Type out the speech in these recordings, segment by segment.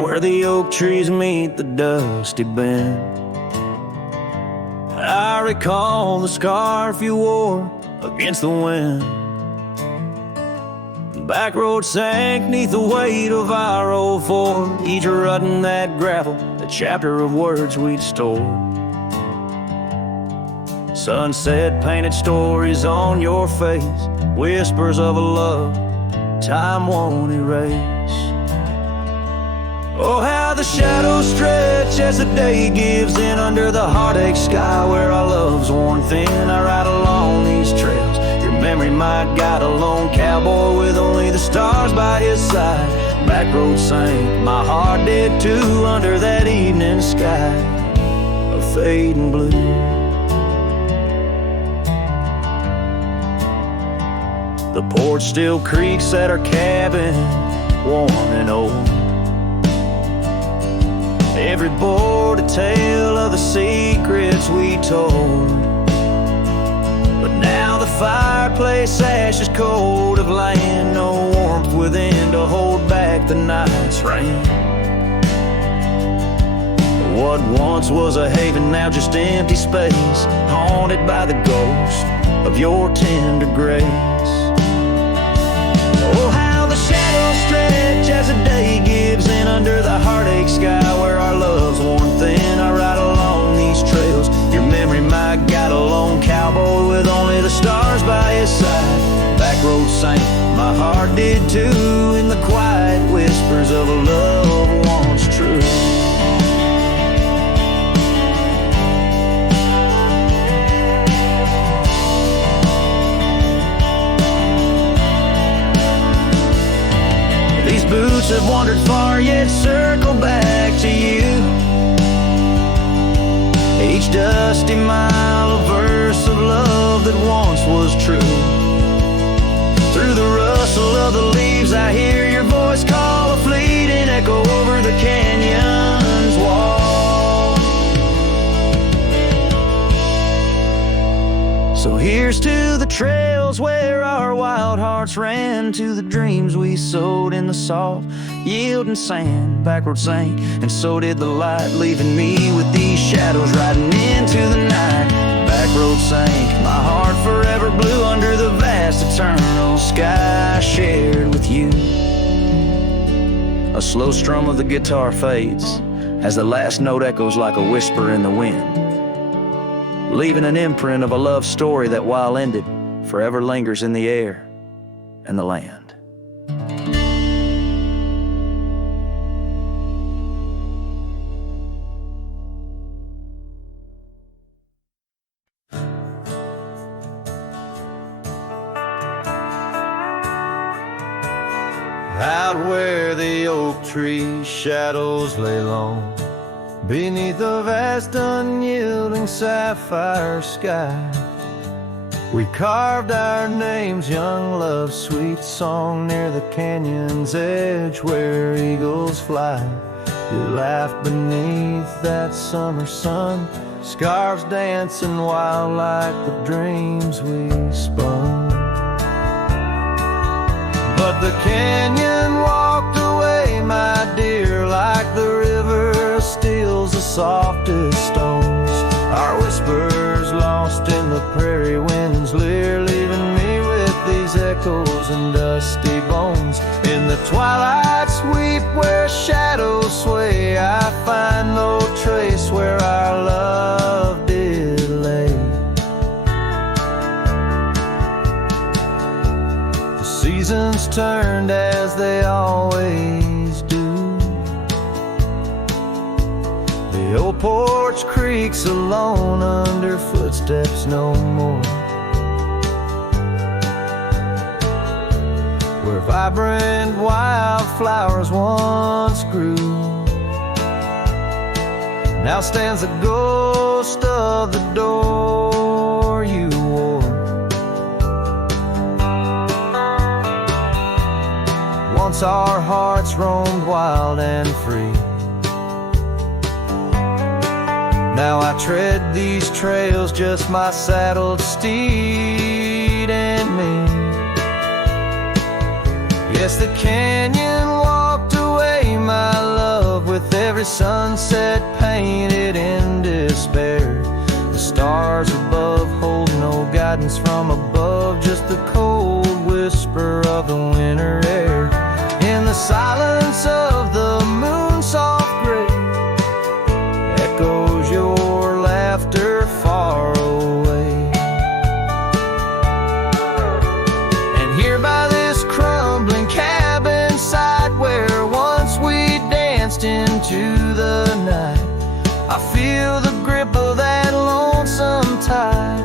Out where the oak trees meet the dusty bend, I recall the scarf you wore against the wind. Backroad sank neath the weight of our old Ford, each rut in that gravel, a chapter of words we'd stored. Sunset painted stories on your face, whispers of a love time won't erase. Oh, how the shadows stretch as the day gives in under the heartache sky where our love's worn thin. I ride along these trails, your memory my guide, a lone cowboy with only the stars by his side. Backroad sank, my heart did too, under that evening sky of fading blue. The porch still creaks at our cabin, warm and old. Every board a tale of the secrets we told. But now the fireplace ash is cold of land, no warmth within to hold back the night's rain. What once was a haven, now just empty space, haunted by the ghost of your tender grace. Oh, how the shadows stretch as the day gives in under the heartache sky where our love's worn thin. I ride along these trails, your memory my guide, a lone cowboy with only the stars by his side. Backroad sank, my heart did too, in the quiet whispers of a love once true. Boots have wandered far, yet circle back to you. Each dusty mile, a verse of love that once was true. Through the rustle of the leaves, I hear your voice call, a fleeting echo over the canyon's wall. So here's to the trails where our wild hearts ran, to the dreams we sowed in the soft yielding sand. Backroad sank, and so did the light, leaving me with these shadows riding into the night. Backroad sank, my heart forever blue under the vast eternal sky I shared with you. A slow strum of the guitar fades as the last note echoes like a whisper in the wind, leaving an imprint of a love story that, while ended, forever lingers in the air and the land. Out where the oak tree shadows lay long, beneath a vast unyielding sapphire sky, we carved our names, young love's sweet song, near the canyon's edge where eagles fly. You laughed beneath that summer sun, scarves dancing wild like the dreams we spun. But the canyon walked away, my dear, like the river steals the softest stones. Our whispers lost in the prairie wind's leer, leaving me with these echoes and dusty bones. In the twilight sweep where shadows sway, I find no trace where our love did lay. The seasons turned as they always do. The old porch creaks alone under footsteps no more, where vibrant wildflowers once grew. Now stands the ghost of the door you wore. Once our hearts roamed wild and free. Now I tread these trails, just my saddled steed and me. Yes, the canyon walked away, my love every sunset painted in despair. The stars above hold no guidance from above, just the cold whisper of the winter air. In the silence of the moon's soft gray, echoes your laughter far away. And here by this crumbling cabin site where once we danced into the night, I feel the grip of that lonesome tide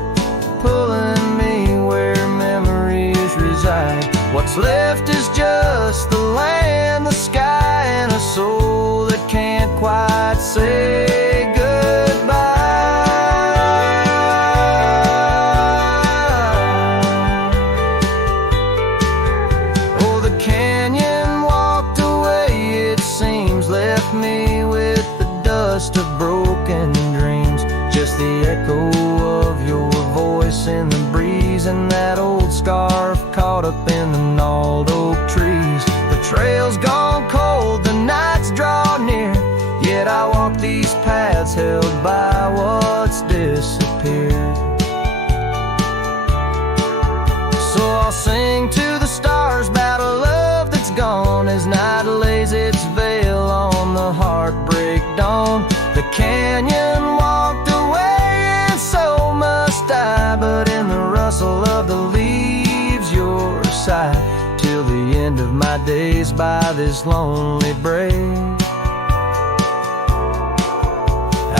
pulling me where memories reside. What's left is just the land, the sky, and a soul that can't quite say goodbye. Oh, the canyon walked away, it seems, left me with the dust of broken dreams. Just the echo of your voice in the breeze, and that old scarf caught up in the gnarled oak trees. The trail's gone cold, the nights draw near, yet I walk these paths held by what's disappeared. So I'll sing to the stars about a love that's gone as night lays its veil on the heartbreak dawn. The canyon walked away and so must I, but in the rustle of the leaves your side, till the end of my days by this lonely break.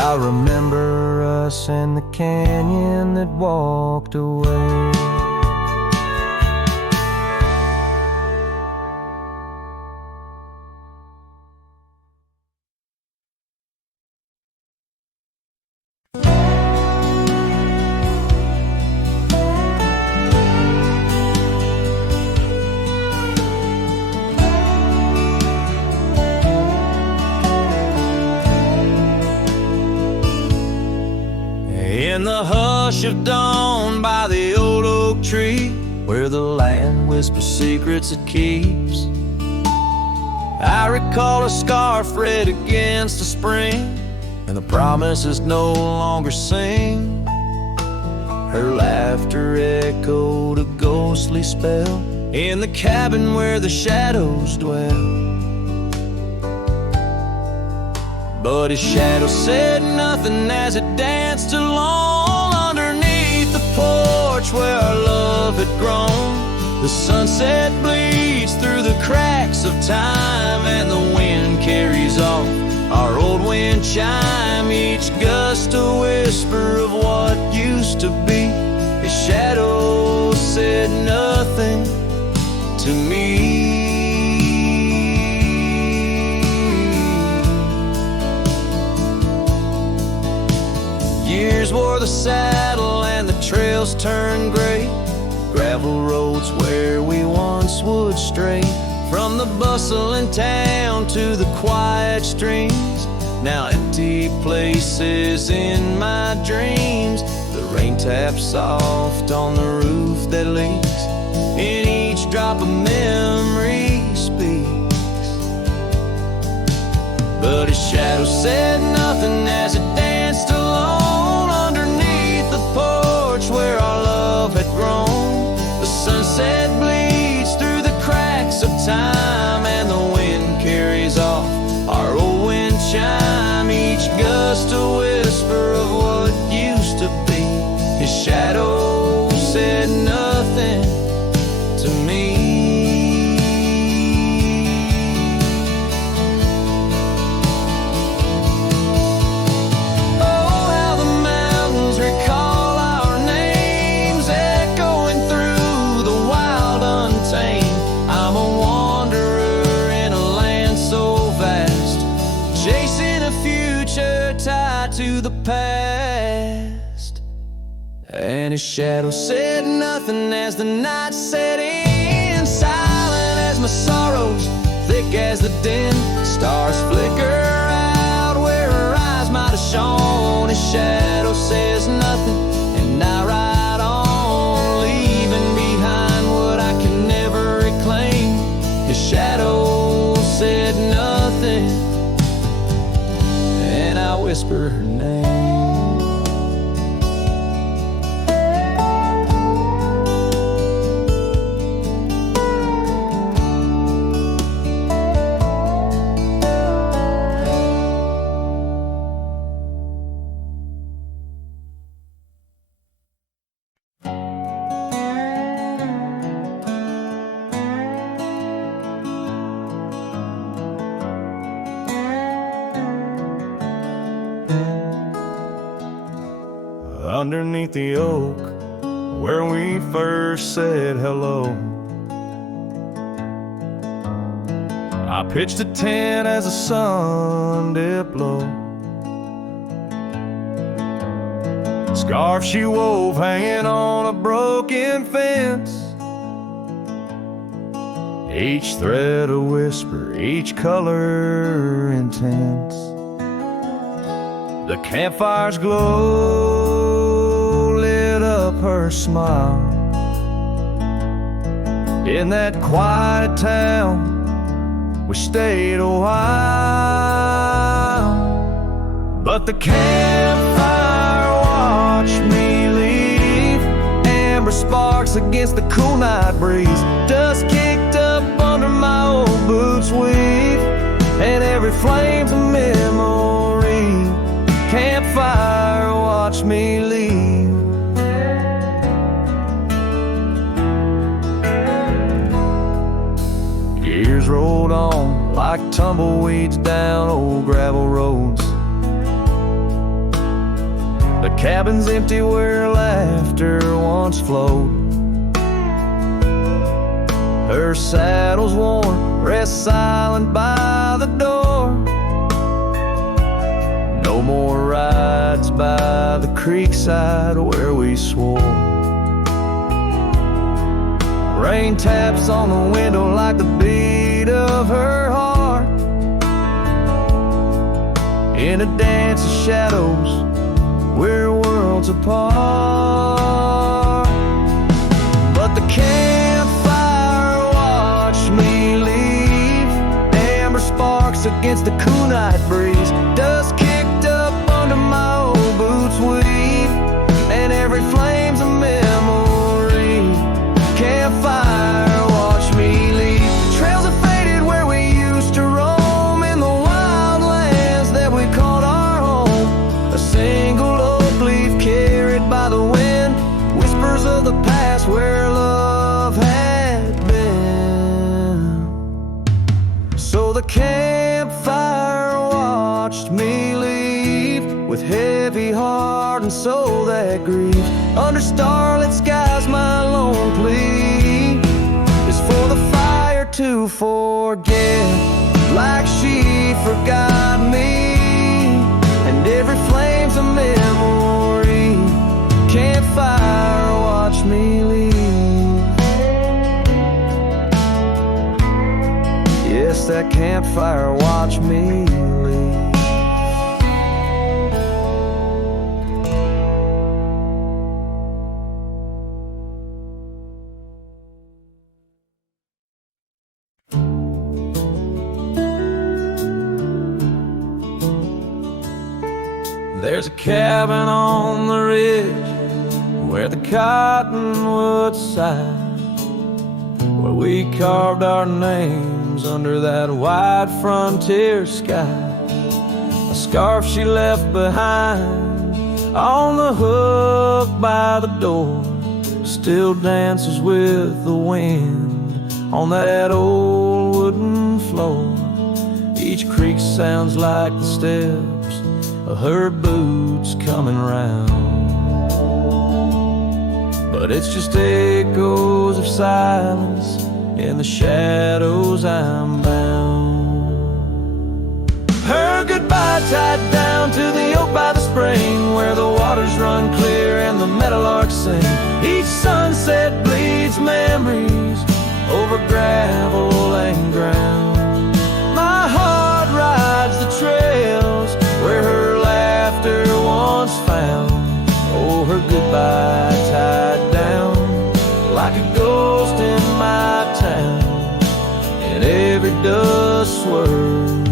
I'll remember us and the canyon that walked away. In the hush of dawn by the old oak tree, where the land whispers secrets it keeps, I recall a scarf red against the spring, and the promises no longer sing. Her laughter echoed a ghostly spell in the cabin where the shadows dwell. But his shadow said nothing as it danced along underneath the porch where our love had grown. The sunset bleeds through the cracks of time, and the wind carries off our old wind chime. Each gust a whisper of what used to be. His shadow said nothing to me. Years wore the saddle and the trails turned gray, gravel roads where we once would stray. From the bustling town to the quiet streams, now empty places in my dreams. The rain taps soft on the roof that leaks, in each drop of memory speaks. But his shadow said nothing as it danced alone underneath the porch where our love had grown. The sunset bleeds through the cracks of time, and the wind carries off our old wind chime. Each gust a whisper of what used to be. His shadow said nothing to me. To the past, and his shadow said nothing as the night set in, silent as my sorrows, thick as the din. Stars flicker out where her eyes might have shone. His shadow says nothing, and I ride on, leaving behind what I can never reclaim. His shadow said nothing whisper her name. Underneath the oak where we first said hello, I pitched a tent as the sun dipped low. Scarf she wove hanging on a broken fence, each thread a whisper, each color intense. The campfire's glow lit up her smile. In that quiet town we stayed a while, but the campfire watched me leave. Amber sparks against the cool night breeze, dust kicked up under my old boots weave, and every flame's a memory. Campfire watch me leave. Years rolled on like tumbleweeds down old gravel roads. The cabin's empty where laughter once flowed. Her saddle's worn, rests silent by the door. No more rides by the creekside where we swore. Rain taps on the window like the beat of her heart, in a dance of shadows we're worlds apart. But the campfire watched me leave. Amber sparks against the cool night breeze, dust kicked up under my old boots weave, and every flame's a memory. Campfire watch me leave. Trails have faded where we used to roam, in the wild lands that we called our home. A single oak leaf carried by the wind, whispers of the past where love had been. So the campfire watched me leave, with heavy heart and soul that grieves. Under starlit skies my lone plea is for the fire to forget, like she forgot me, and every flame's a memory. Campfire watch me leave. Yes, that campfire watch me leave. There's a cabin on the ridge where the cottonwoods sigh, where we carved our names under that wide frontier sky. A scarf she left behind on the hook by the door still dances with the wind on that old wooden floor. Each creak sounds like the steps of her boots coming round, but it's just echoes of silence. In the shadows I'm bound. Her goodbye tied down to the oak by the spring, where the waters run clear and the meadowlarks sing. Each sunset bleeds memories over gravel and ground. My heart rides the trails where her laughter once found. Oh, her goodbye tied down like a ghost in my town. In every dust swirl,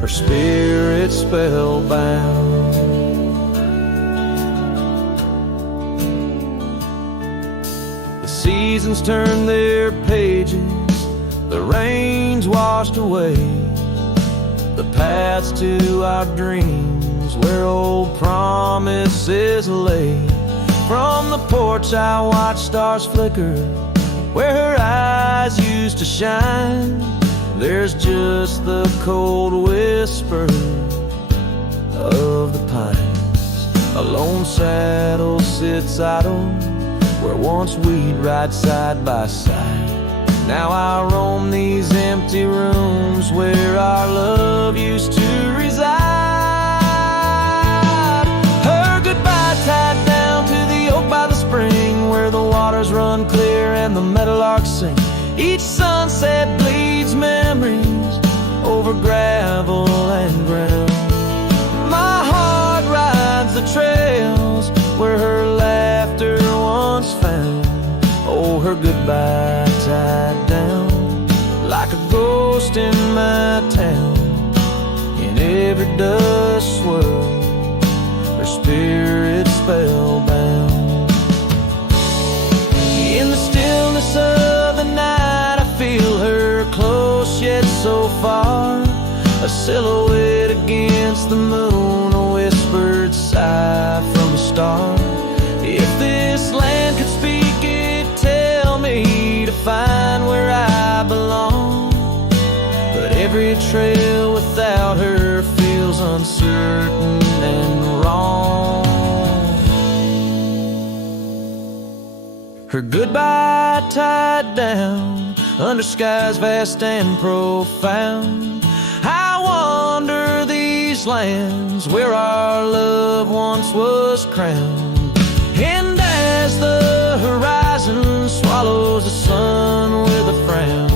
her spirit spellbound. The seasons turn their pages, the rains washed away the paths to our dreams where old promises lay. From the porch I watch stars flicker where her eyes used to shine. There's just the cold whisper of the pines. A lone saddle sits idle where once we'd ride side by side. Now I roam these empty rooms where our love used to reside. Her goodbye tied down to the oak by the spring where the waters run clear and the meadowlarks sing. Each sunset bleeds memories over gravel and ground. My heart rides the trails where her laughter once found. Oh, her goodbye tied down like a ghost in my town. In every dust swirl, her spirit spellbound. In the stillness of the night, I feel her close yet so far. A silhouette against the moon, a whispered sigh from a star. If this land could speak, it'd tell me to find where I belong. But every trail without her feels uncertain and wrong. Her goodbye tied down under skies vast and profound. I wander these lands where our love once was crowned. And as the horizon swallows the sun with a frown,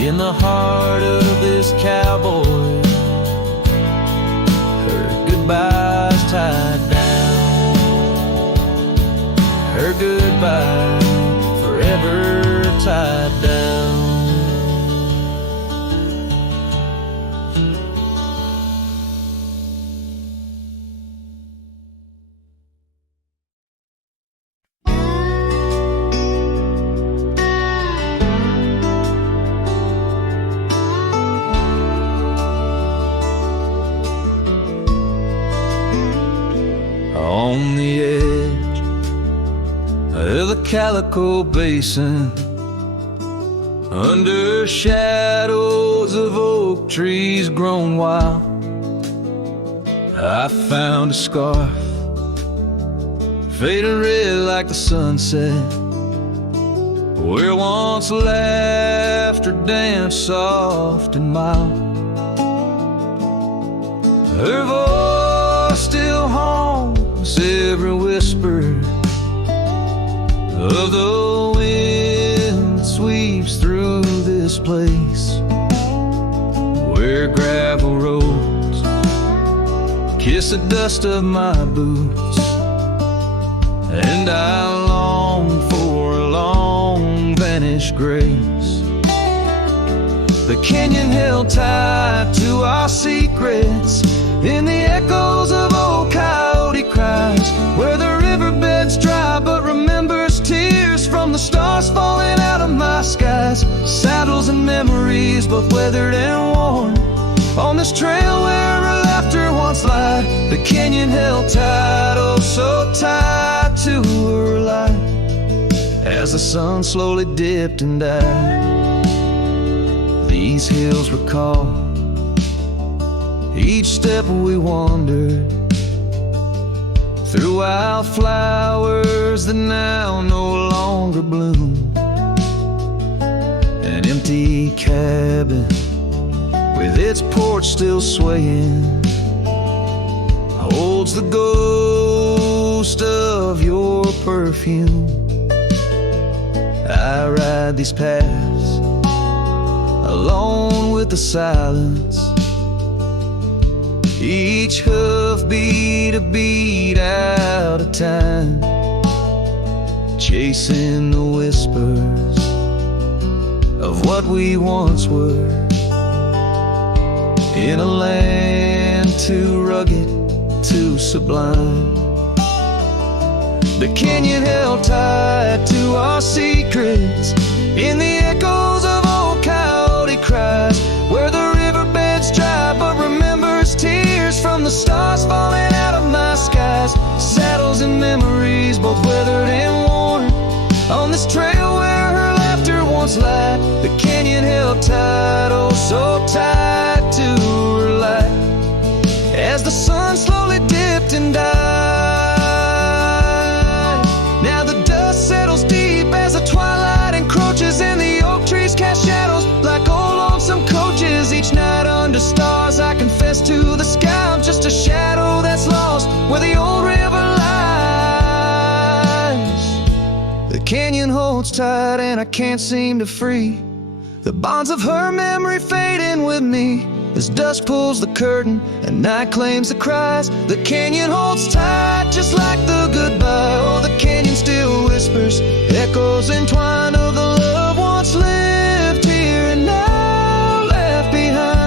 in the heart of this cowboy, her goodbye's tied down. Her goodbye forever tied down. On the edge of the Calico Basin, under shadows of oak trees grown wild, I found a scarf faded red like the sunset, where once laughter danced soft and mild. Her voice still haunts every whisper of the wind that sweeps through this place, where gravel roads kiss the dust of my boots, and I long for a long vanished grace. The canyon held tight to our secrets in the echoes of old coyote cries, where the riverbed's dry but remembers tears from the stars falling out of my skies. Saddles and memories both weathered and worn on this trail where her laughter once lied. The canyon held tight, oh so tight to her light, as the sun slowly dipped and died. These hills recall each step we wandered through wildflowers that now no longer bloom. An empty cabin with its porch still swaying holds the ghost of your perfume. I ride these paths alone with the silence, each hoofbeat a beat out of time, chasing the whispers of what we once were. in a land too rugged, too sublime. The canyon held tight to our secrets in the echoes of old coyote cries, where the riverbeds dry but remembers tears from the stars falling out of my skies. Saddles and memories, both weathered and worn, on this trail where her laughter once lied. The canyon held tight, oh so tight to her light, as the sun slowly dipped and died. Now the dust settles deep as the twilight encroaches, and the oak trees cast shadows like old lonesome coaches. Each night under stars I confess to the sky, I'm just a shadow that's lost where the old river lies. The canyon holds tight and I can't seem to free the bonds of her memory fading with me. As dusk pulls the curtain and night claims the cries, the canyon holds tight just like the goodbye. Oh, the canyon still whispers, echoes entwined of the love once lived here and now left behind.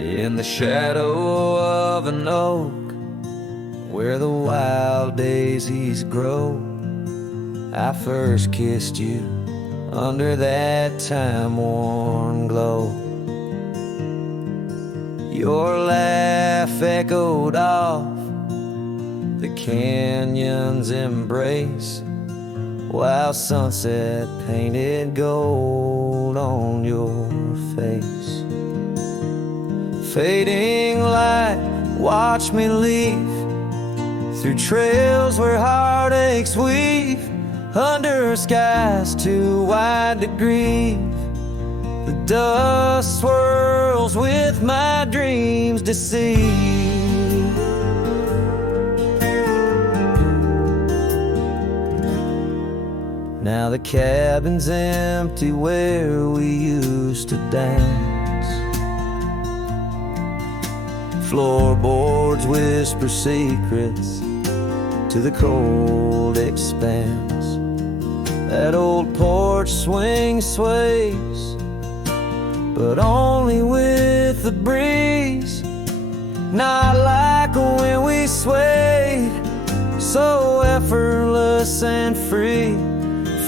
In the shadow of an oak, where the wild daisies grow, I first kissed you under that time-worn glow. Your laugh echoed off the canyon's embrace, while sunset painted gold on your face. Fading light, watch me leave through trails where heartaches weave, under skies too wide to grieve. The dust swirls with my dreams deceived. Now the cabin's empty where we used to dance. Floorboards whisper secrets to the cold expanse. That old porch swing sways, but only with the breeze. Not like when we swayed, so effortless and free.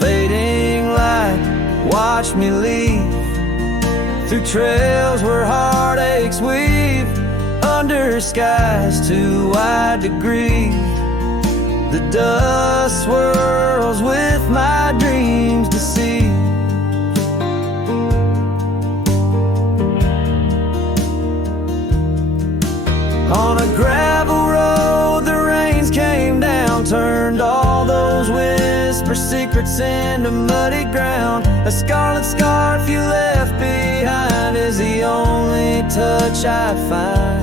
Fading light, watch me leave through trails where heartaches weave, under skies too wide to grieve. The dust swirls with my dreams deceived. On a gravel road the rains came down, turned all those whisper secrets into muddy ground. A scarlet scarf you left behind is the only touch I find.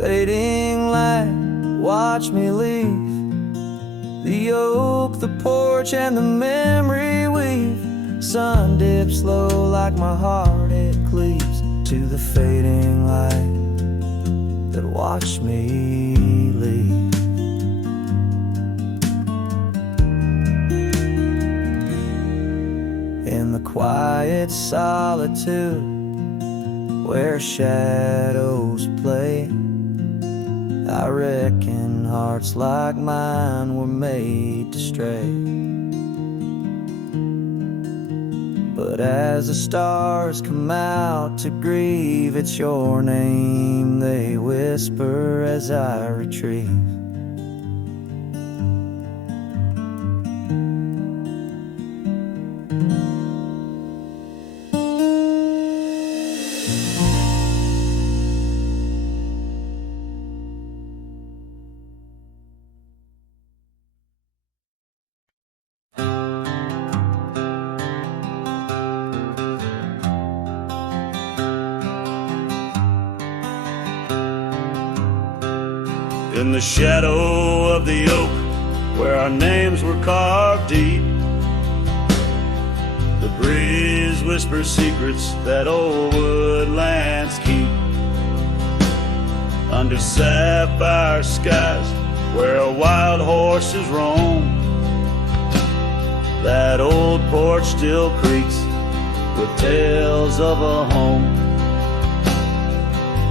Fading light, watch me leave the oak, the porch, and the memory weave. Sun dips low like my heart, it cleaves to the fading light that watched me leave. In the quiet solitude where shadows play, I reckon hearts like mine were made to stray. But as the stars come out to grieve, it's your name they whisper as I retrieve. in the shadow of the oak where our names were carved deep. The breeze whispers secrets that old woodlands keep. Under sapphire skies where wild horses roam, that old porch still creaks with tales of a home.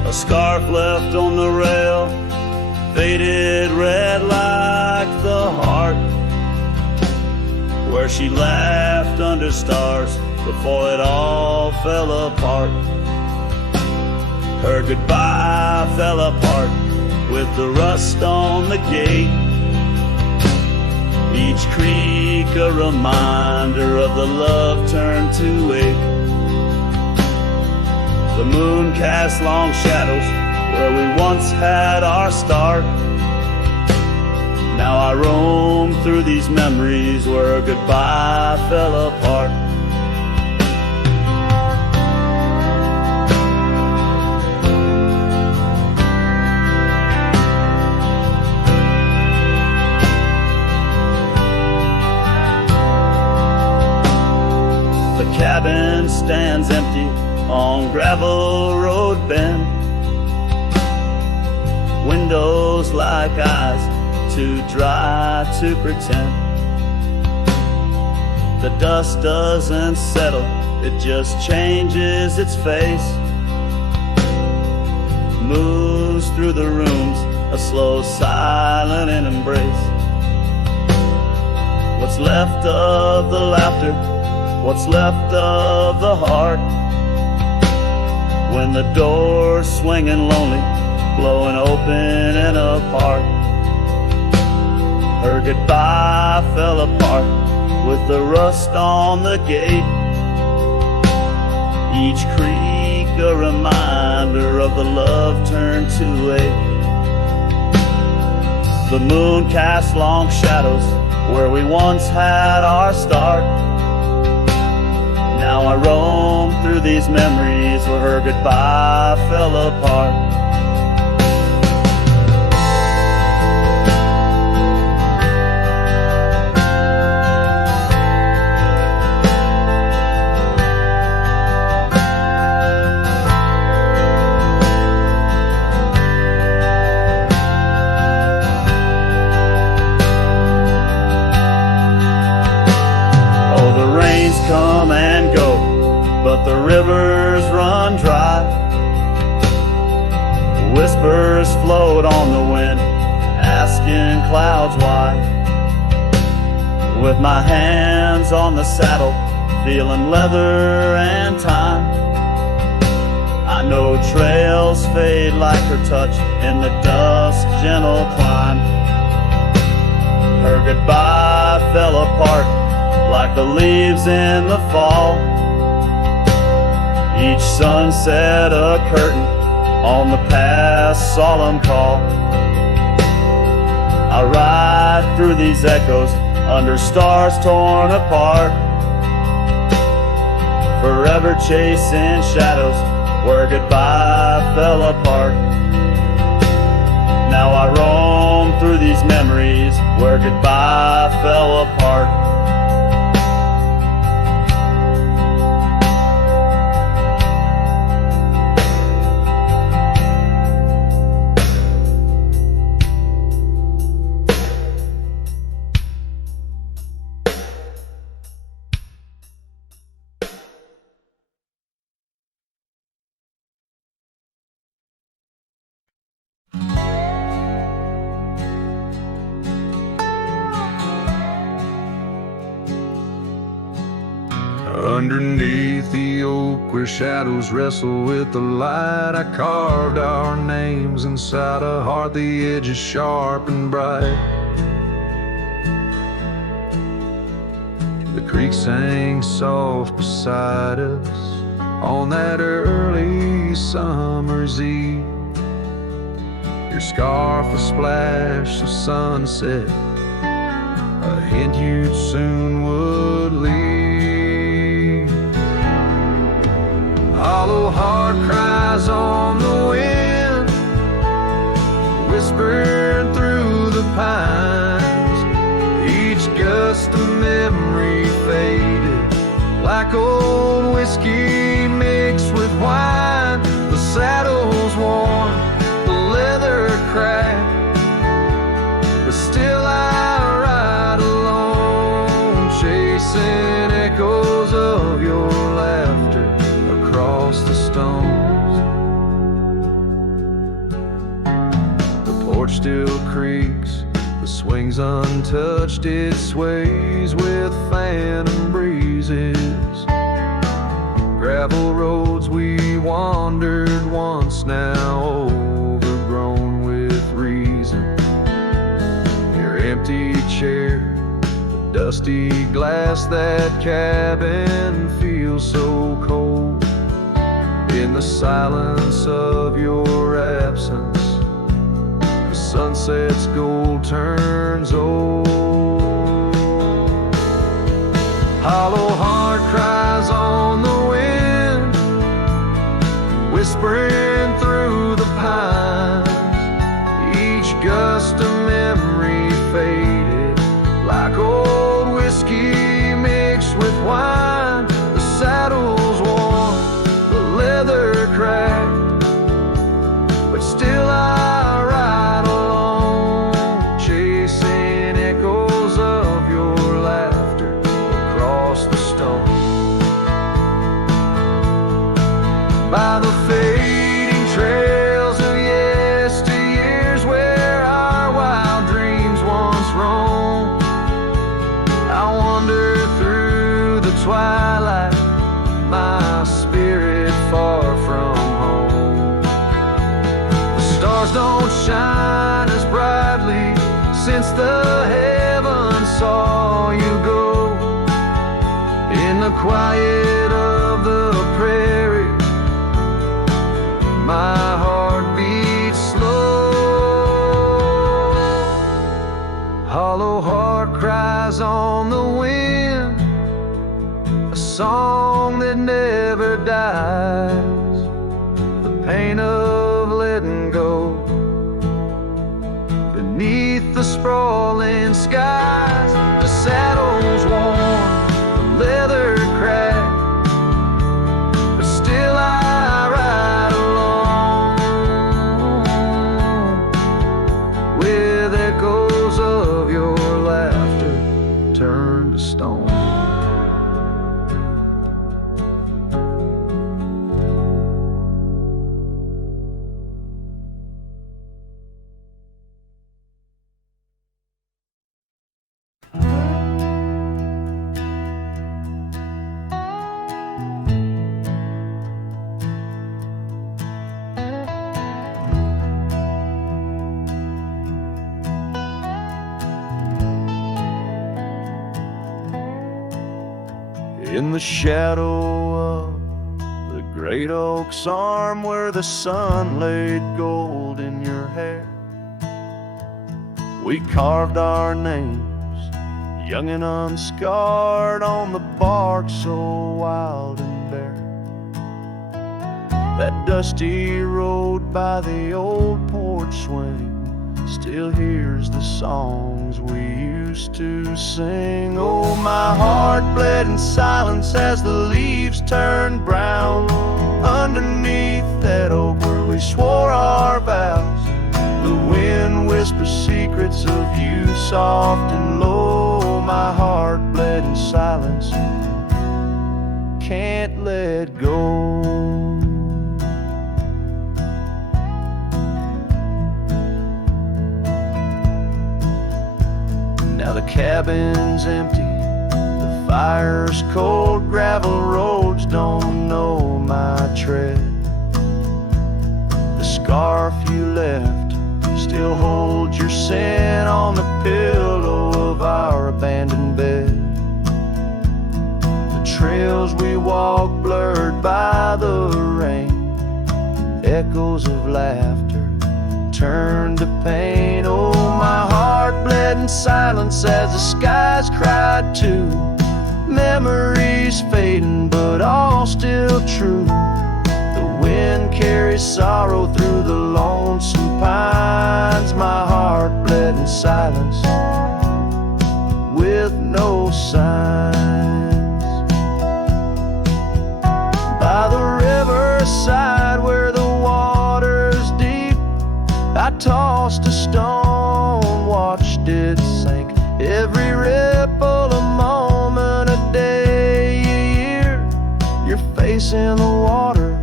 A scarf left on the rail, faded red like the heart where she laughed under stars before it all fell apart. Her goodbye fell apart with the rust on the gate. Each creak a reminder of the love turned to ache. The moon casts long shadows where we once had our start. Now I roam through these memories where a goodbye fell apart. The cabin stands empty on gravel road bend. Windows like eyes, too dry to pretend. The dust doesn't settle, it just changes its face. Moves through the rooms, a slow, silent embrace. What's left of the laughter, what's left of the heart, when the door's swinging lonely, blowing open and apart. Her goodbye fell apart with the rust on the gate. Each creak a reminder of the love turned to ache. The moon casts long shadows where we once had our start. Now I roam through these memories where her goodbye fell apart. Come and go, but the rivers run dry. Whispers float on the wind, asking clouds why. With my hands on the saddle, feeling leather and time, I know trails fade like her touch in the dusk gentle climb. Her goodbye fell apart like the leaves in the fall. Each sunset a curtain on the past solemn call. I ride through these echoes under stars torn apart, forever chasing shadows where goodbye fell apart. Now I roam through these memories where goodbye fell apart. Underneath the oak where shadows wrestle with the light, I carved our names inside a heart, the edges sharp and bright. The creek sang soft beside us on that early summer's eve. Your scarf a splash of sunset, a hint you soon would leave. Hollow heart cries on the wind, whisper porch still creaks, the swing's untouched, it sways with phantom breezes. Gravel roads we wandered once, now overgrown with reason. Your empty chair, the dusty glass, that cabin feels so cold. In the silence of your absence, the sunset's gold turns old. Hollow heart cries on the wind, whispering through the pines. Each gust of memory faded, like old whiskey mixed with wine. The saddle's worn, the leather cracked, but still I ride along, chasing echoes of your laughter across the stone. By the fading trails of yesteryears where our wild dreams once roamed, I wander through the twilight, my spirit far from home. The stars don't shine as brightly since the heavens saw you go. In the quiet of the prairie, my heart beats slow. Hollow heart cries on the wind, a song that never dies. The pain of letting go beneath the sprawling skies. The saddle's worn, the leather cracked, but still I ride along, with echoes of your laughter turned to stone. In the shadow of the great oak's arm, where the sun laid gold in your hair, we carved our names, young and unscarred, on the bark so wild and bare. That dusty road by the old porch swing still hears the songs we used to sing. Oh, my heart bled in silence as the leaves turned brown underneath that oak where we swore our vows. The wind whispers secrets of you soft and low. My heart bled in silence, can't let go. Now the cabin's empty, the fire's cold, gravel roads don't know my tread. The scarf you left still holds your scent on the pillow of our abandoned bed. The trails we walk blurred by the rain, echoes of laughter turned to pain. Oh, my heart bled in silence as the skies cried too. Memories fading, but all still true. The wind carries sorrow through the lonesome pines. My heart bled in silence with no signs. By the riverside where the water's deep, I tossed a stone, watched it sink. Every ripple a moment, a day, a year. Your face in the water,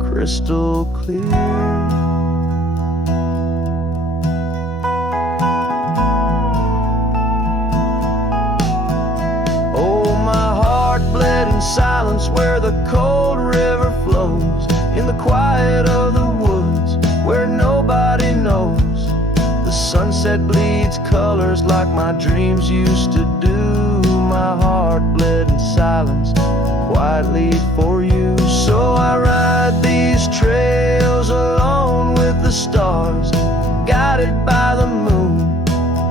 crystal clear. the quiet of the woods where nobody knows. The sunset bleeds colors like my dreams used to do. My heart bled in silence quietly for you. So I ride these trails alone with the stars, guided by the moon,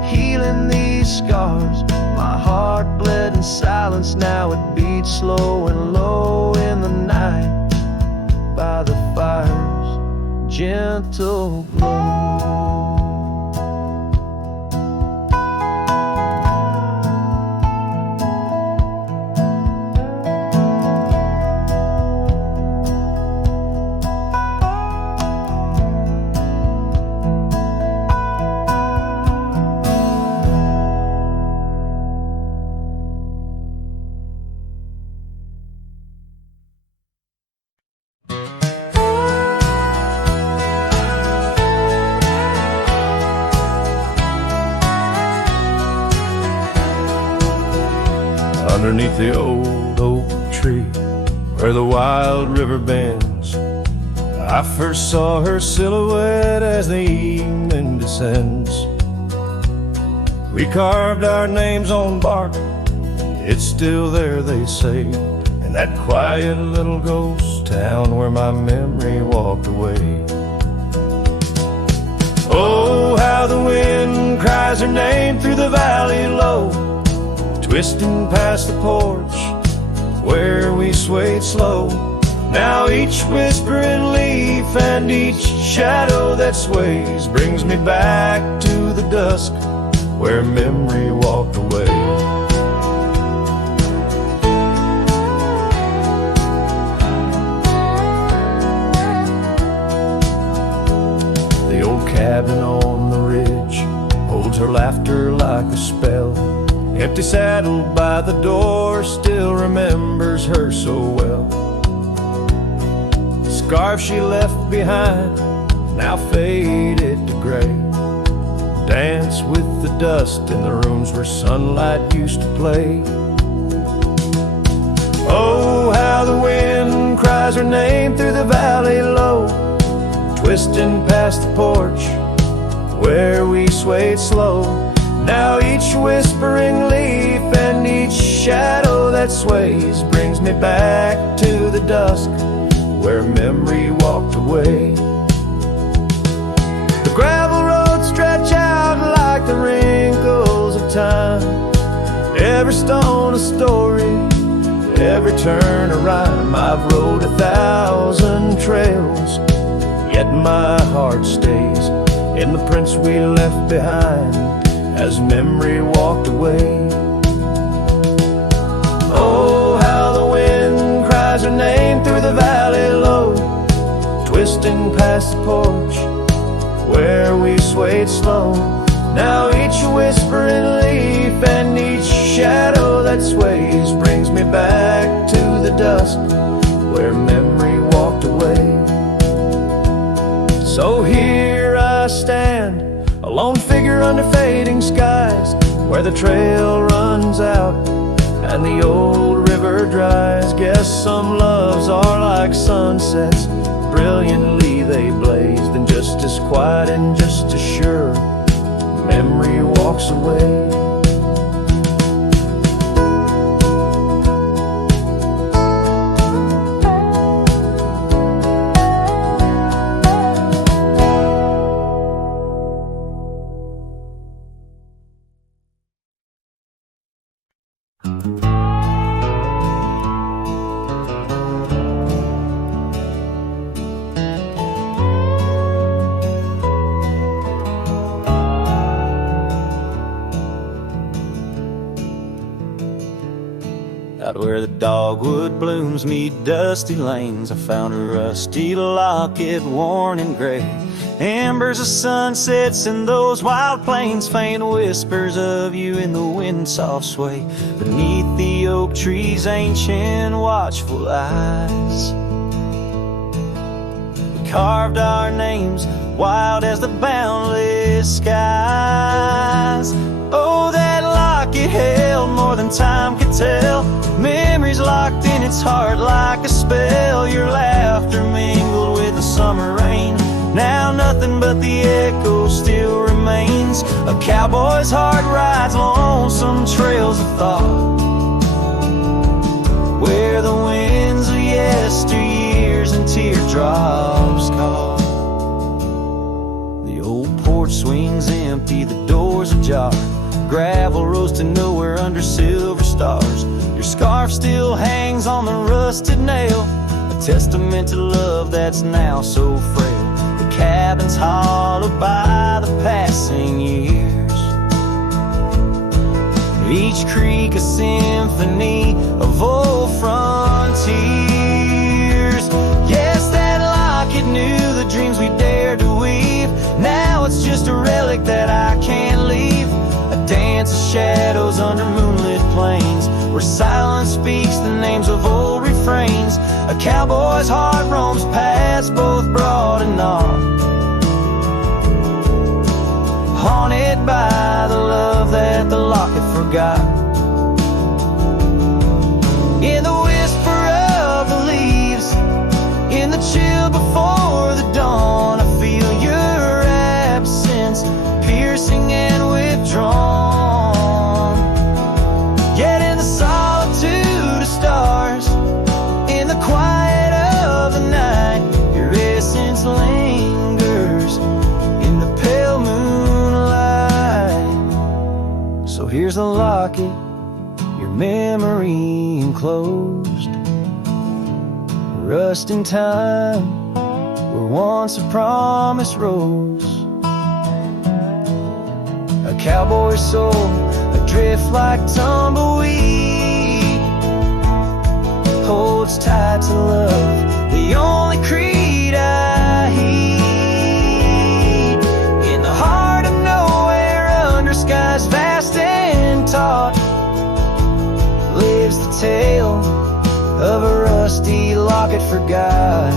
healing these scars. My heart bled in silence, now it beats slow and low in the night by the fire's gentle glow. Underneath the old oak tree where the wild river bends, I first saw her silhouette as the evening descends. We carved our names on bark, it's still there they say, in that quiet little ghost town where my memory walked away. Oh, how the wind cries her name through the valley low, twisting past the porch where we swayed slow. Now each whispering leaf and each shadow that sways brings me back to the dusk where memory walked away. The old cabin on the ridge holds her laughter like a spell. Empty saddle by the door still remembers her so well. The scarf she left behind, now faded to gray, dance with the dust in the rooms where sunlight used to play. Oh, how the wind cries her name through the valley low, twisting past the porch where we swayed slow. Now each whispering leaf and each shadow that sways brings me back to the dusk where memory walked away. The gravel roads stretch out like the wrinkles of time, every stone a story, every turn a rhyme. I've rode 1,000 trails, yet my heart stays in the prints we left behind as memory walked away. Oh, how the wind cries her name through the valley low, twisting past the porch where we swayed slow. Now each whispering leaf and each shadow that sways brings me back to the dusk where memory walked away. So here I stand, a lone figure under fading skies, where the trail runs out and the old river dries. Guess some loves are like sunsets, brilliantly they blaze, then just as quiet and just as sure memory walks away. Out where the dogwood blooms meet dusty lanes, I found a rusty locket worn and gray. Embers of sunsets in those wild plains, faint whispers of you in the wind's soft sway. Beneath the oak trees, ancient watchful eyes, we carved our names wild as the boundless skies. Oh, that locket held more than time could tell, memories locked in its heart like a spell. Your laughter mingled with summer rain. Now nothing but the echo still remains. A cowboy's heart rides lonesome trails of thought, where the winds of yesteryears and teardrops caught. The old porch swings empty, the doors ajar. Gravel rose to nowhere under silver stars. Your scarf still hangs on the rusted nail, a testament to love that's now so frail. The cabin's hollowed by the passing years, each creek a symphony of old frontiers. Yes, that locket knew the dreams we dared to weave. Now it's just a relic that I can't leave, a dance of shadows under moonlit plains, where silence speaks the names of old refrains. A cowboy's heart roams past both broad and narrow, haunted by the love that the locket forgot. In the whisper of the leaves, in the chill before the dawn, I feel your absence, piercing and withdrawn. Yet in the solitude of stars, in the quiet of the night, your essence lingers in the pale moonlight. So here's a locket, your memory enclosed, rust in time where once a promise rose. A cowboy's soul adrift like tumbleweed, holds tight to love, the only creed I heed. In the heart of nowhere, under skies vast and taut, lives the tale of a rusty locket forgot,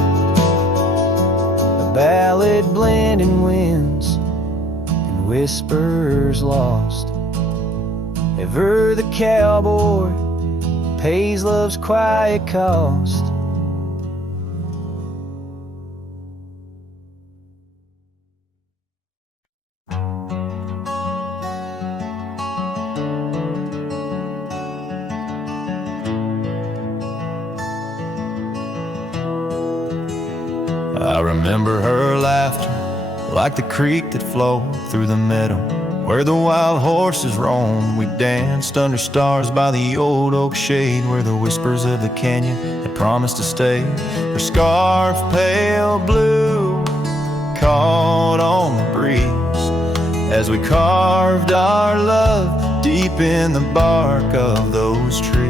a ballad blending winds and whispers lost. Ever the cowboy pays love's quiet cost. I remember her laughter like the creek that flowed through the meadow where the wild horses roam. We danced under stars by the old oak shade where the whispers of the canyon had promised to stay. Her scarf pale blue caught on the breeze as we carved our love deep in the bark of those trees.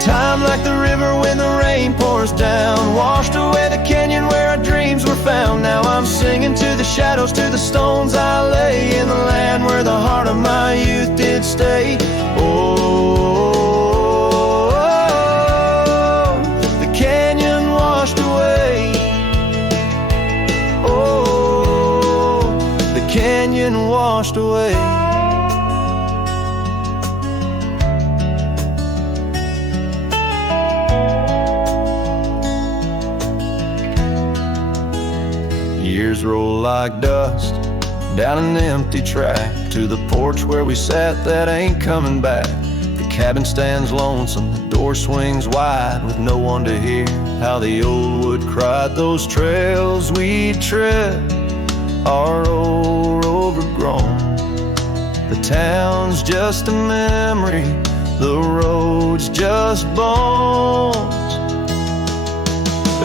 Time like the river when the rain pours down, washed away the canyon where our dreams were found. Now I'm singing to the shadows, to the stones I lay in the land where the heart of my youth did stay. Oh, the canyon washed away. Oh, the canyon washed away. Years roll like dust down an empty track to the porch where we sat that ain't coming back. The cabin stands lonesome, the door swings wide with no one to hear how the old wood cried. Those trails we'd tread are old, overgrown. The town's just a memory, the road's just bones.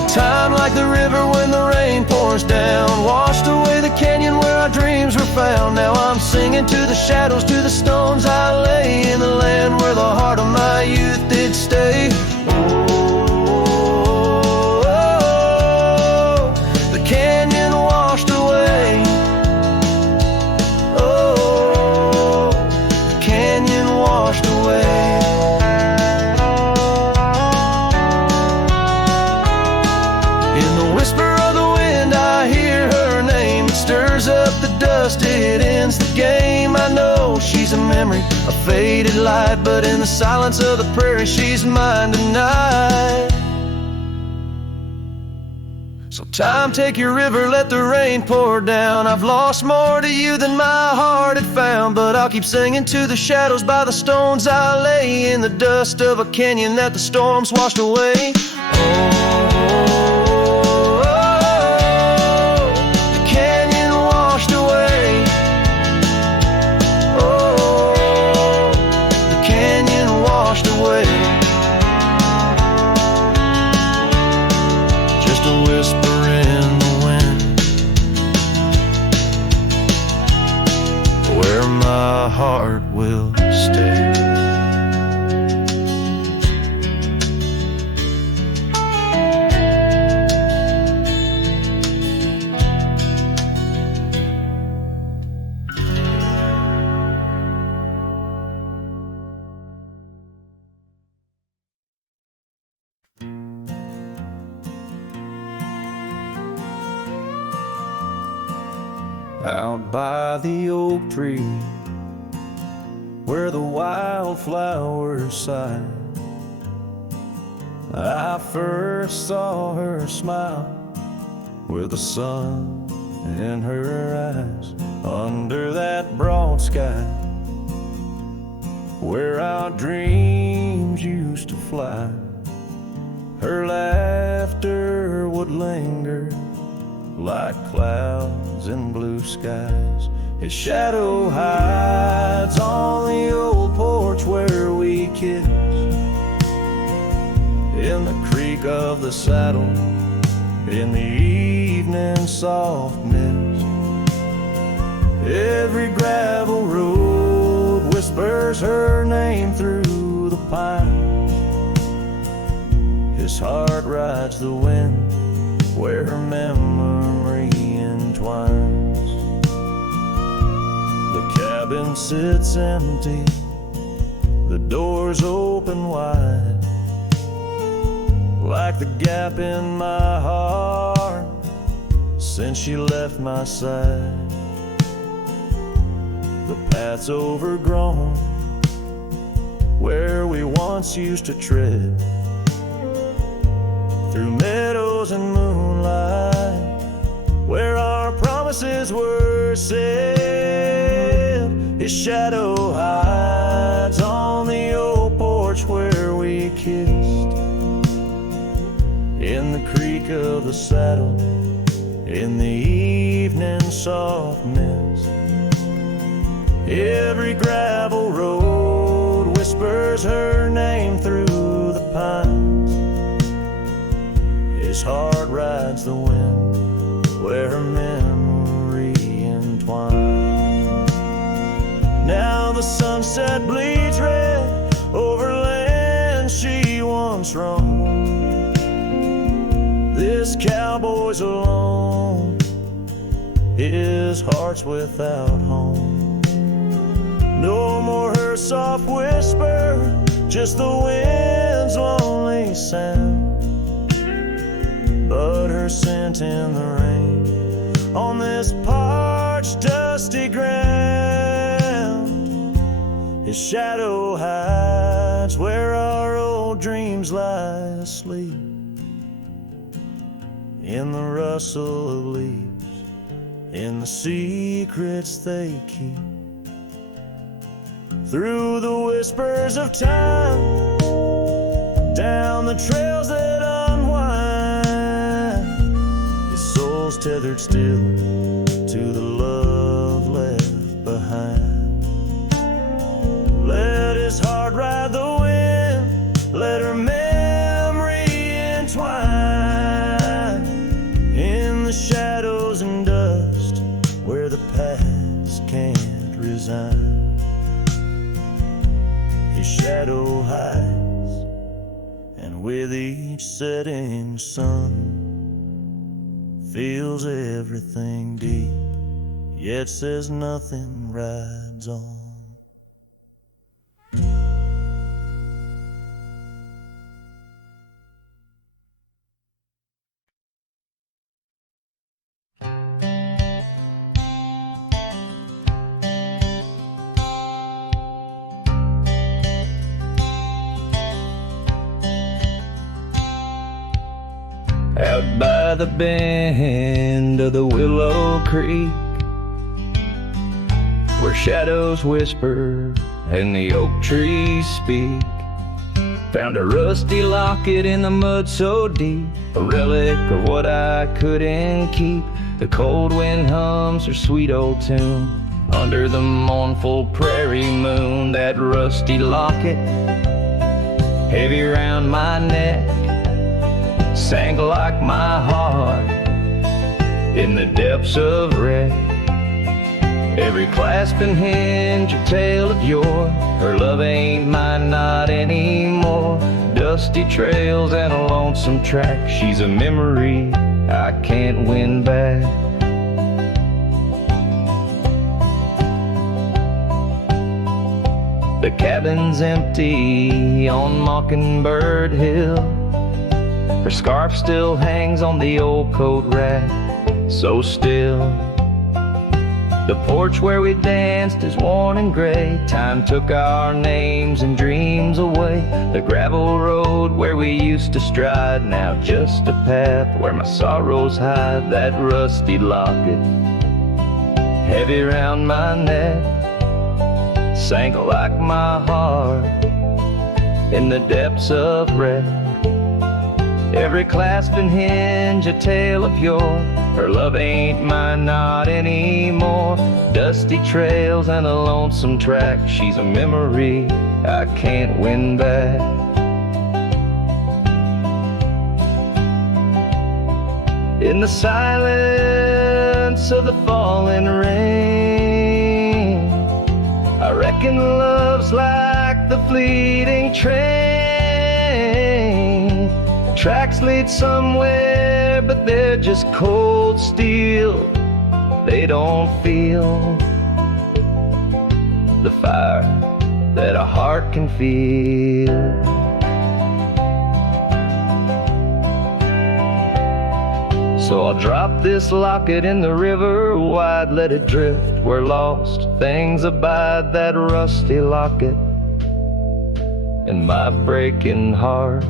Time like the river when the rain pours down, washed away the canyon where our dreams were found. Now I'm singing to the shadows, to the stones I lay in the land where the heart of my youth did stay. Oh, the canyon washed away. Oh, the canyon washed away. Up the dust, it ends the game. I know she's a memory, a faded light, but in the silence of the prairie she's mine tonight. So time, take your river, let the rain pour down. I've lost more to you than my heart had found, but I'll keep singing to the shadows by the stones I lay in the dust of a canyon that the storms washed away. The canyon washed away. The canyon washed away. Just a whisper in the wind, where my heart will stay. Out by the oak tree, where the wildflowers sigh, I first saw her smile with the sun in her eyes. Under that broad sky, where our dreams used to fly, her laughter would linger like clouds in blue skies. His shadow hides on the old porch where we kissed, in the creak of the saddle, in the evening soft mist. Every gravel road whispers her name through the pines. His heart rides the wind where her memory entwines. The cabin sits empty, the doors open wide, like the gap in my heart since she left my side. The path's overgrown where we once used to tread, through meadows and moonlight, where our promises were said. His shadow hides on the old porch where we kissed, in the creak of the saddle, in the evening soft mist. Every gravel road whispers her name through the pines. His heart rides the wind where her memory entwines. Now the sunset bleeds red over land she once roamed. This cowboy's alone, his heart's without home. No more her soft whisper, just the wind's lonely sound, but her scent in the rain on this parched, dusty ground. His shadow hides where our old dreams lie asleep, in the rustle of leaves, in the secrets they keep. Through the whispers of time, down the trails that unwind, his soul's tethered still to the love left behind. Let his heart ride the wind, let her memory entwine, in the shadows and dust where the past can't resign. His shadow hides, and with each setting sun, feels everything deep, yet says nothing, rides on. Out by by the bend of the Willow Creek, where shadows whisper and the oak trees speak. Found a rusty locket in the mud so deep, a relic of what I couldn't keep. The cold wind hums her sweet old tune under the mournful prairie moon. That rusty locket, heavy round my neck, sank like my heart in the depths of wreck. Every clasp and hinge a tale of yore. Her love ain't mine, not anymore. Dusty trails and a lonesome track. She's a memory I can't win back. The cabin's empty on Mockingbird Hill. Her scarf still hangs on the old coat rack, so still. The porch where we danced is worn and gray. Time took our names and dreams away. The gravel road where we used to stride, now just a path where my sorrows hide. That rusty locket, heavy round my neck, sank like my heart in the depths of wreck. Every clasp and hinge a tale of yore. Her love ain't mine, not anymore. Dusty trails and a lonesome track. She's a memory I can't win back. In the silence of the falling rain, I reckon love's like the fleeting train. Tracks lead somewhere, but they're just cold steel. They don't feel the fire that a heart can feel. So I'll drop this locket in the river wide, let it drift where lost things abide. That rusty locket in my breaking heart.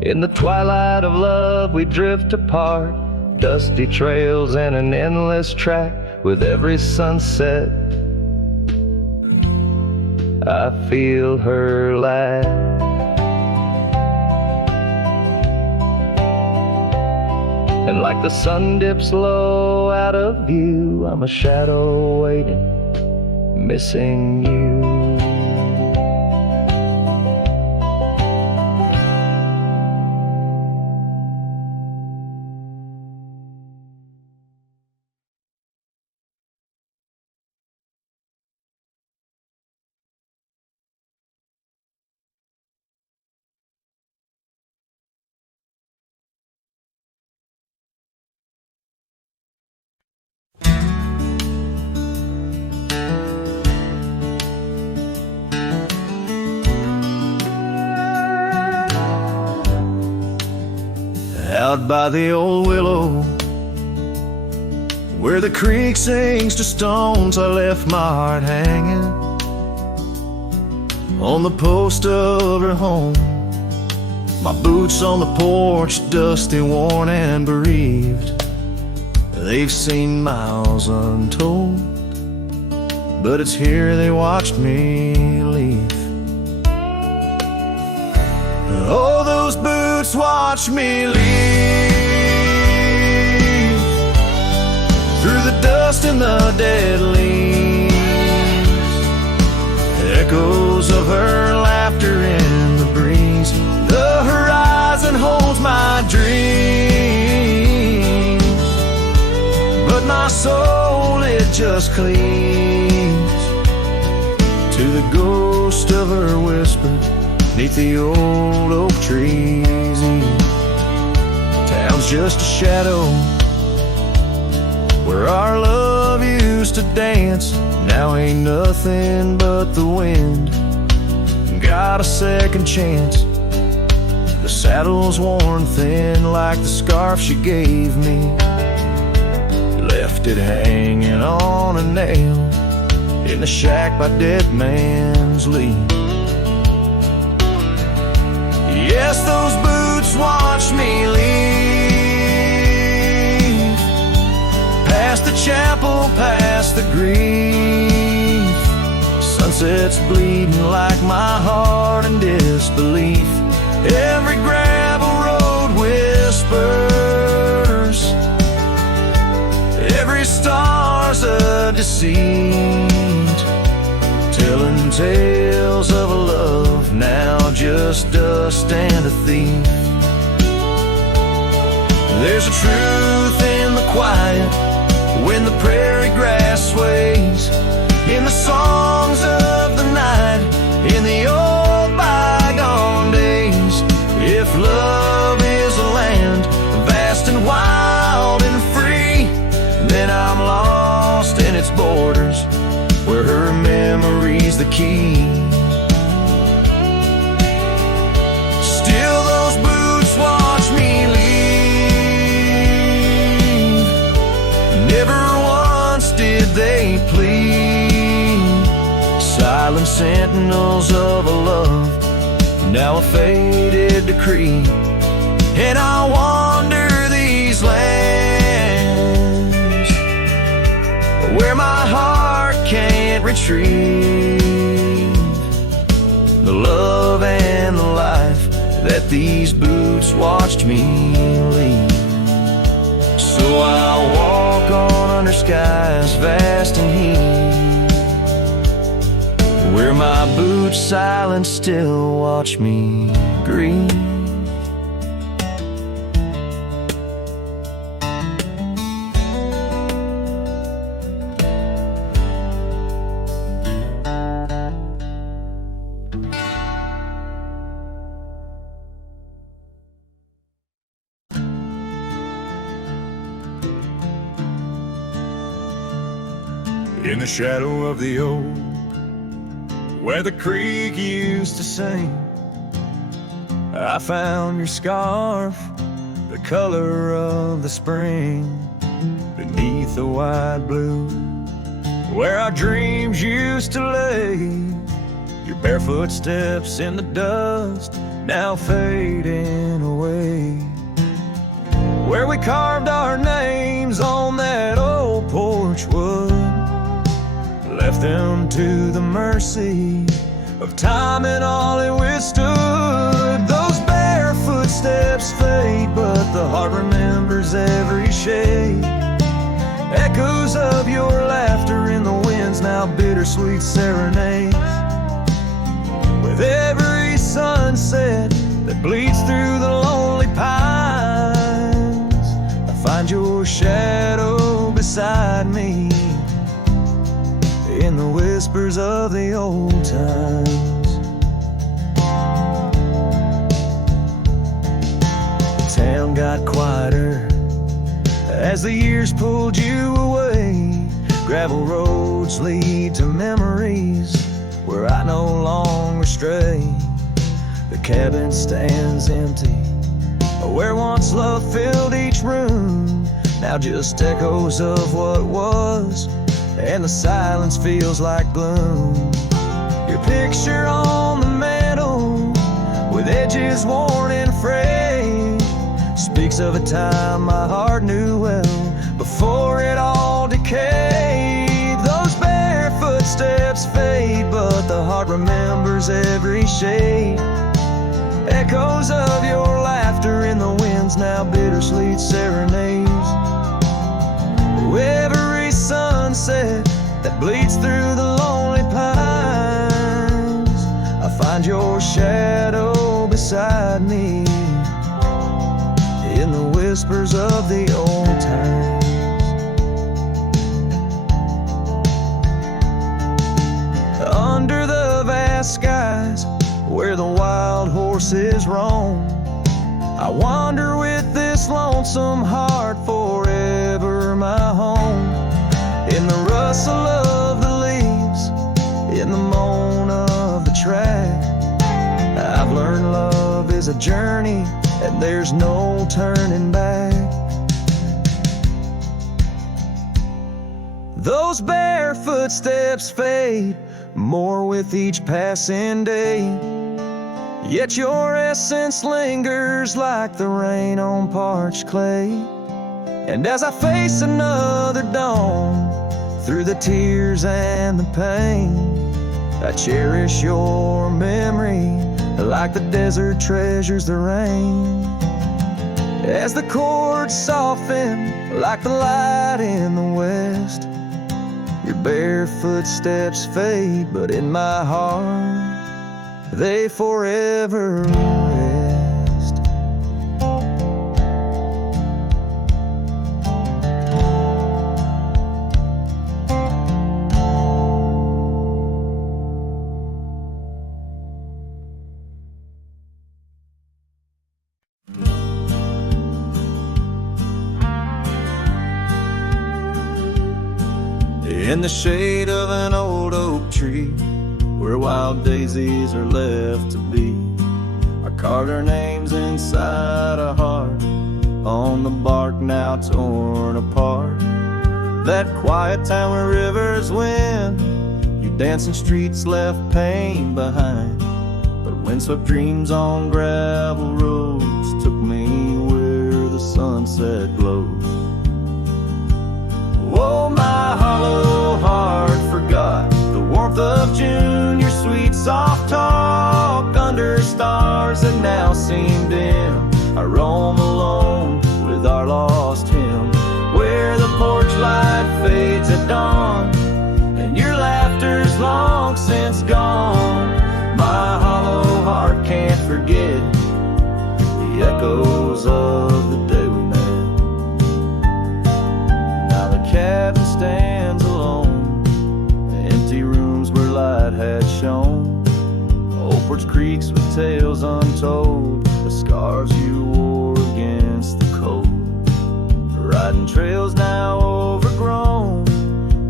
In the twilight of love we drift apart. Dusty trails and an endless track. With every sunset I feel her laugh. And like the sun dips low out of view, I'm a shadow waiting, missing you. Out by the old willow, where the creek sings to stones, I left my heart hanging on the post of her home. My boots on the porch, dusty, worn, and bereaved. They've seen miles untold, but it's here they watched me leave. Oh, those boots watch me leave through the dust and the dead leaves. Echoes of her laughter in the breeze. The horizon holds my dreams, but my soul, it just clings to the ghost of her whisper 'neath the old oak trees. Town's just a shadow where our love used to dance. Now ain't nothing but the wind. Got a second chance. The saddle's worn thin like the scarf she gave me. Left it hanging on a nail in the shack by Dead Man's Leap. Yes, those boots watch me leave chapel past the grief. Sunset's bleeding like my heart in disbelief. Every gravel road whispers, every star's a deceit, telling tales of a love now just dust and a thief. There's a truth in the quiet when the prairie grass sways, in the songs of the night, in the old bygone days. If love is a land vast and wild and free, then I'm lost in its borders, where her memory's the key. Still those boots watch me leave. Never once did they plead. Silent sentinels of a love, now a faded decree. And I wander these lands where my heart can't retrieve the love and the life that these boots watched me leave. So I walk on under skies vast and heat, where my boots silent still watch me grieve. In the shadow of the old, where the creek used to sing, I found your scarf, the color of the spring, beneath the wide blue, where our dreams used to lay. Your barefoot steps in the dust, now fading away, where we carved our names on that old porch wood, left them to the mercy of time and all it withstood. Those bare footsteps fade, but the heart remembers every shade. Echoes of your laughter in the winds, now bittersweet serenades. With every sunset that bleeds through the lonely pines, I find your shadow beside me in the whispers of the old times. The town got quieter as the years pulled you away. Gravel roads lead to memories where I no longer stray. The cabin stands empty, where once love filled each room, now just echoes of what was, and the silence feels like gloom. Your picture on the mantle, with edges worn and frayed, speaks of a time my heart knew well, before it all decayed. Those bare footsteps fade, but the heart remembers every shade. Echoes of your laughter in the winds, now bittersweet serenades. Every sunset that bleeds through the lonely pines, I find your shadow beside me in the whispers of the old times. Under the vast skies where the wild horses roam, I wander with this lonesome heart, forever my home. In the rustle of the leaves, in the moan of the track, I've learned love is a journey and there's no turning back. Those bare footsteps fade more with each passing day, yet your essence lingers like the rain on parched clay. And as I face another dawn, through the tears and the pain, I cherish your memory like the desert treasures the rain. As the chords soften like the light in the west, your bare footsteps fade, but in my heart they forever rest. In the shade of an old oak tree, where wild daisies are left to be, I carved our names inside a heart on the bark now torn apart. That quiet town where rivers win, your dancing streets left pain behind. But windswept dreams on gravel roads took me where the sunset glows. Oh, my hollow heart forgot the warmth of June, your sweet soft talk under stars that now seem dim. I roam alone with our lost hymn, where the porch light fades at dawn and your laughter's long since gone. My hollow heart can't forget the echoes of the day we met. Now the cabin stands alone, the empty rooms where light had shone, old porch creaks with tales untold, the scars you wore against the cold. Riding trails now overgrown,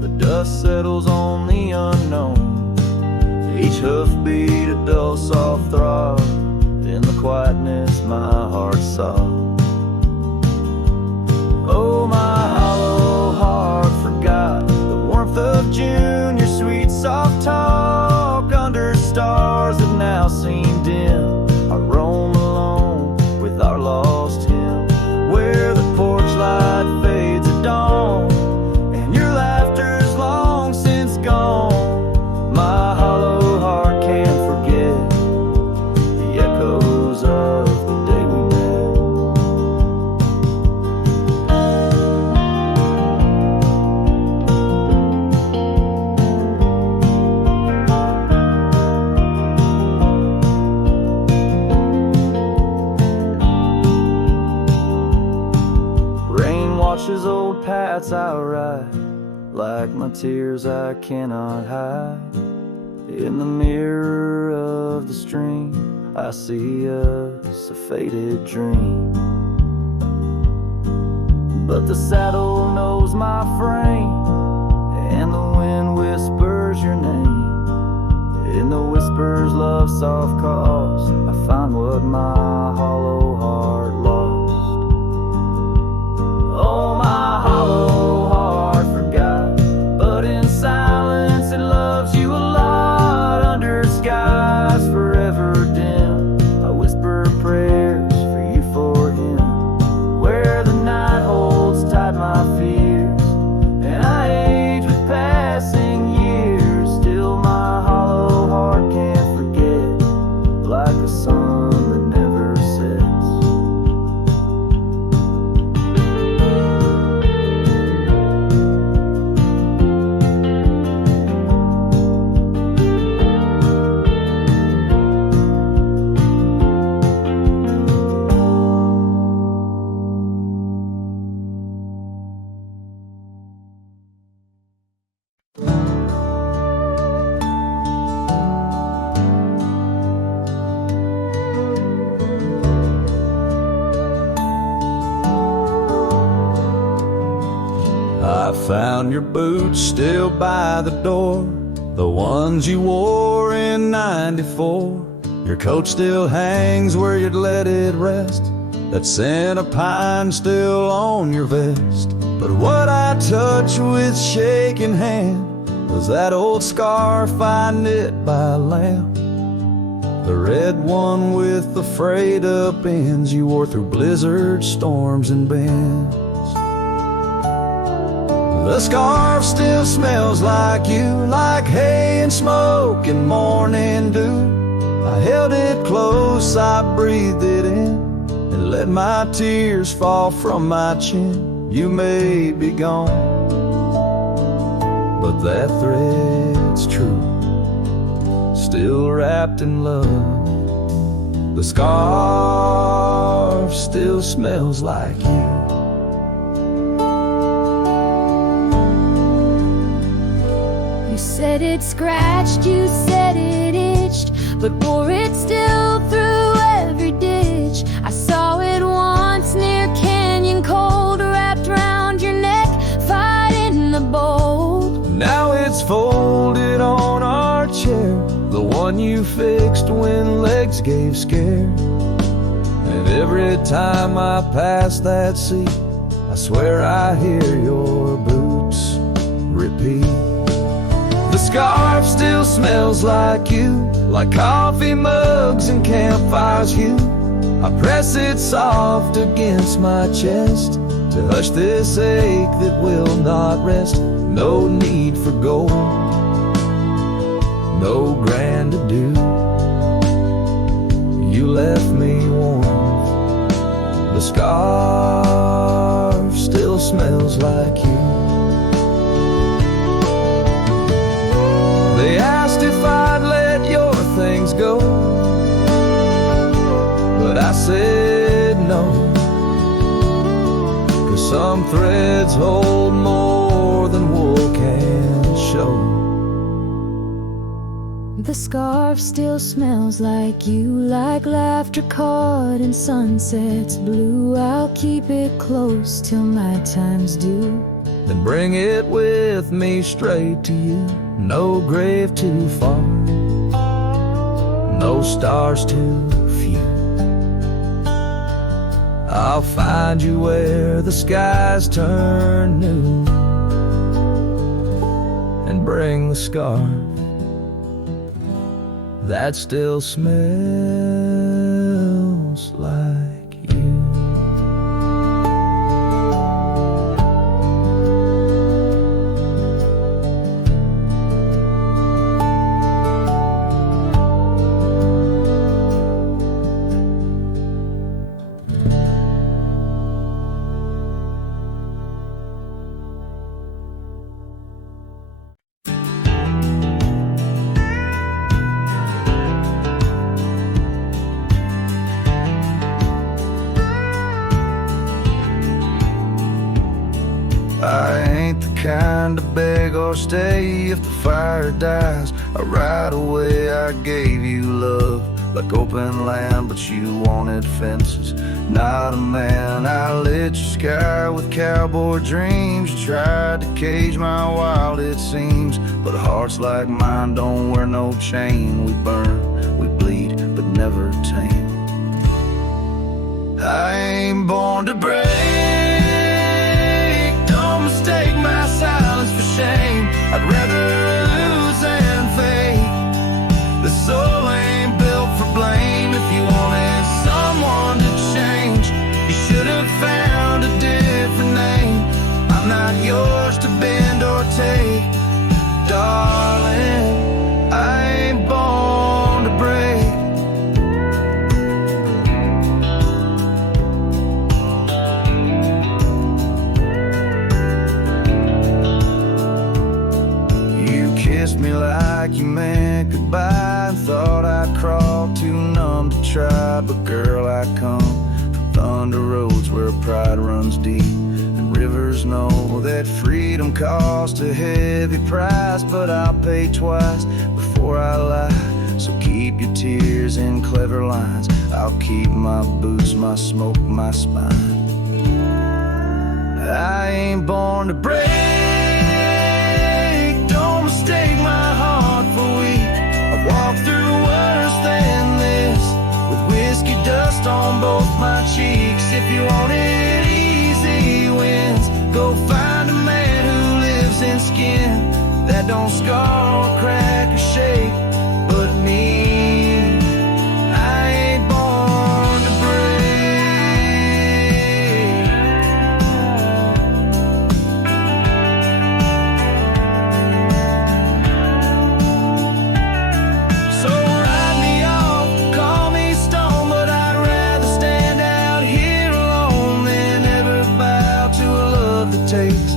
the dust settles on the unknown. Each hoofbeat a dull soft throb, in the quietness my heart sobbed. Oh, my hollow heart forgot the warmth of June, your sweet soft talk under stars that now seem dim. I roam alone with our lost hymn, where the porch light fades at dawn and your laughter's long since gone. My hollow heart can't forget the echoes of the day we washes old paths I ride, like my tears I cannot hide. In the mirror of the stream, I see us a faded dream. But the saddle knows my frame, and the wind whispers your name. In the whispers love soft calls, I find what my hollow heart lost. Oh, my hollow heart forgot, but in silence it loves you a lot. Under skies forever dim, I whisper prayers for you, for him, where the night holds tight my fears, and I age with passing years. Still my hollow heart can't forget, like a sun that never sets. I found your boots still by the door, the ones you wore in '94. Your coat still hangs where you'd let it rest, that scent of pine still on your vest. But what I touched with shaking hand was that old scarf I knit by a lamp, the red one with the frayed up ends you wore through blizzards, storms, and bends. The scarf still smells like you, like hay and smoke and morning dew. I held it close, I breathed it in, and let my tears fall from my chin. You may be gone, but that thread's true, still wrapped in love. The scarf still smells like you. You said it scratched, you said it itched, but wore it still through every ditch. I saw it once near Canyon Cold, wrapped round your neck, fighting the bold. Now it's folded on our chair, the one you fixed when legs gave scare. And every time I pass that seat, I swear I hear your boots repeat. The scarf still smells like you, like coffee mugs and campfires hue. I press it soft against my chest to hush this ache that will not rest. No need for gold, no grand ado. You left me warm. The scarf still smells like you. They asked if I'd let your things go, but I said no, 'cause some threads hold more than wool can show. The scarf still smells like you, like laughter caught in sunsets blue. I'll keep it close till my time's due, Then bring it with me straight to you. No grave too far, no stars too few. I'll find you where the skies turn new, and bring the scarf that still smells like you. I ain't the kind to beg or stay if the fire dies. Right away I gave you love like open land, but you wanted fences. Not a man. I lit your sky with cowboy dreams. You tried to cage my wild, it seems, but hearts like mine don't wear no chain. We burn, we bleed, but never tame. I ain't born to break. Mistake my silence for shame. I'd rather lose than fake. The soul ain't built for blame. If you wanted someone to change, you should have found a different name. I'm not yours to bend or take, darling. I ain't born to break. Me like you meant goodbye, and thought I'd crawl too numb to try. But girl, I come from thunder roads where pride runs deep, and rivers know that freedom costs a heavy price. But I'll pay twice before I lie, so keep your tears in clever lines. I'll keep my boots, my smoke, my spine. I ain't born to break. Mistake my heart for weak. I've walked through worse than this, with whiskey dust on both my cheeks. If you wanted easy wins, go find a man who lives in skin that don't scar or crack or shake. But me, I ain't born to break. takes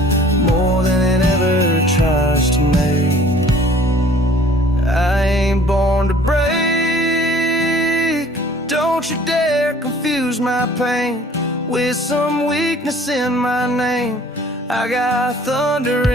more than it ever tries to make. I ain't born to break. Don't you dare confuse my pain with some weakness in my name. I got thunder